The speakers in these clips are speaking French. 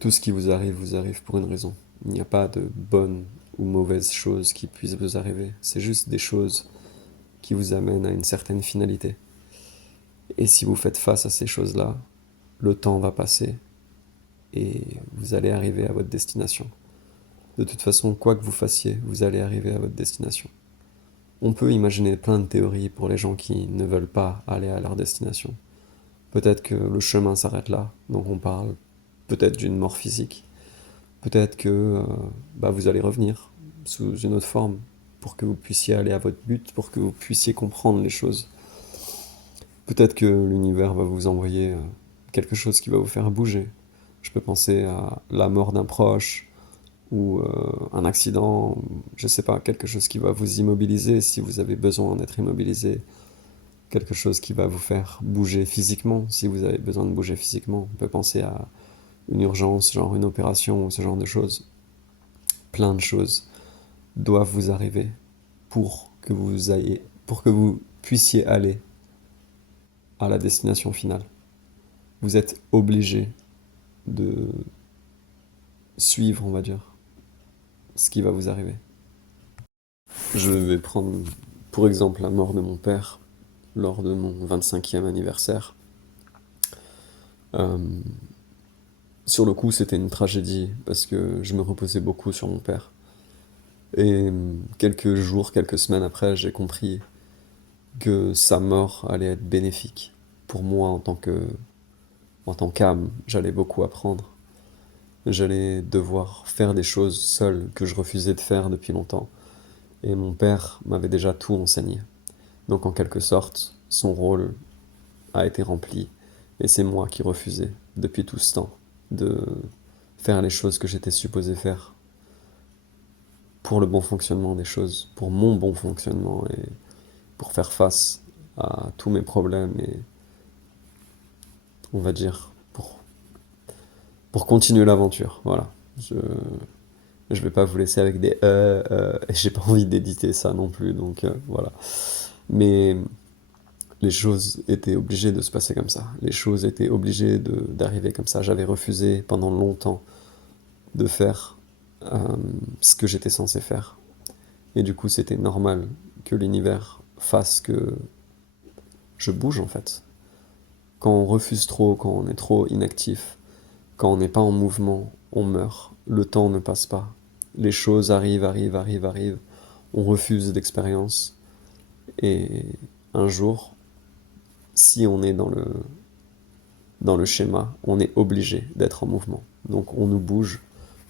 Tout ce qui vous arrive pour une raison. Il n'y a pas de bonne ou mauvaise chose qui puisse vous arriver. C'est juste des choses qui vous amènent à une certaine finalité. Et si vous faites face à ces choses-là, le temps va passer et vous allez arriver à votre destination. De toute façon, quoi que vous fassiez, vous allez arriver à votre destination. On peut imaginer plein de théories pour les gens qui ne veulent pas aller à leur destination. Peut-être que le chemin s'arrête là, donc on parle peut-être d'une mort physique. Peut-être que vous allez revenir sous une autre forme pour que vous puissiez aller à votre but, pour que vous puissiez comprendre les choses. Peut-être que l'univers va vous envoyer quelque chose qui va vous faire bouger. Je peux penser à la mort d'un proche ou un accident, je sais pas, quelque chose qui va vous immobiliser si vous avez besoin d'être immobilisé, quelque chose qui va vous faire bouger physiquement si vous avez besoin de bouger physiquement. On peut penser à une urgence, genre une opération ou ce genre de choses. Plein de choses doivent vous arriver pour que vous puissiez aller à la destination finale. Vous êtes obligé de suivre, on va dire, ce qui va vous arriver. Je vais prendre pour exemple la mort de mon père lors de mon 25e anniversaire. Euh, sur le coup, c'était une tragédie parce que je me reposais beaucoup sur mon père. Et quelques jours, quelques semaines après, j'ai compris que sa mort allait être bénéfique. Pour moi, en tant qu'âme, j'allais beaucoup apprendre. J'allais devoir faire des choses seul que je refusais de faire depuis longtemps. Et mon père m'avait déjà tout enseigné. Donc en quelque sorte, son rôle a été rempli. Et c'est moi qui refusais, depuis tout ce temps, de faire les choses que j'étais supposé faire pour le bon fonctionnement des choses, pour mon bon fonctionnement et pour faire face à tous mes problèmes et, on va dire, pour continuer l'aventure. Voilà. Je vais pas vous laisser avec des et j'ai pas envie d'éditer ça non plus, donc voilà. Mais les choses étaient obligées de se passer comme ça. Les choses étaient obligées d'arriver comme ça. J'avais refusé pendant longtemps de faire ce que j'étais censé faire. Et du coup, c'était normal que l'univers fasse que je bouge en fait. Quand on refuse trop, quand on est trop inactif, quand on n'est pas en mouvement, on meurt. Le temps ne passe pas. Les choses arrivent. On refuse l'expérience. Et un jour, si on est dans le schéma, on est obligé d'être en mouvement. Donc on nous bouge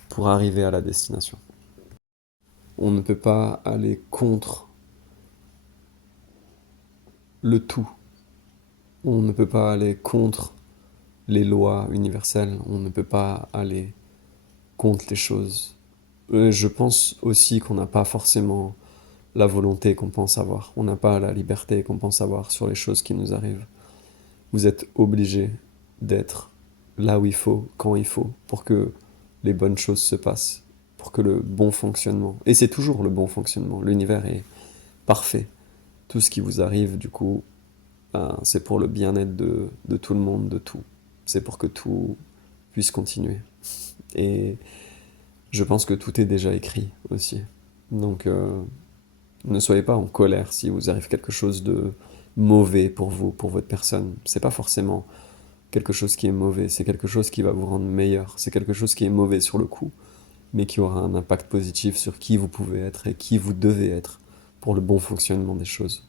pour arriver à la destination. On ne peut pas aller contre le tout. On ne peut pas aller contre les lois universelles. On ne peut pas aller contre les choses. Je pense aussi qu'on n'a pas forcément la volonté qu'on pense avoir. On n'a pas la liberté qu'on pense avoir sur les choses qui nous arrivent. Vous êtes obligé d'être là où il faut, quand il faut, pour que les bonnes choses se passent, pour que le bon fonctionnement, et c'est toujours le bon fonctionnement, l'univers est parfait. Tout ce qui vous arrive, du coup, c'est pour le bien-être de tout le monde, de tout. C'est pour que tout puisse continuer. Et je pense que tout est déjà écrit aussi. Donc, ne soyez pas en colère si vous arrive quelque chose de mauvais pour vous, pour votre personne. C'est pas forcément quelque chose qui est mauvais, c'est quelque chose qui va vous rendre meilleur. C'est quelque chose qui est mauvais sur le coup, mais qui aura un impact positif sur qui vous pouvez être et qui vous devez être pour le bon fonctionnement des choses.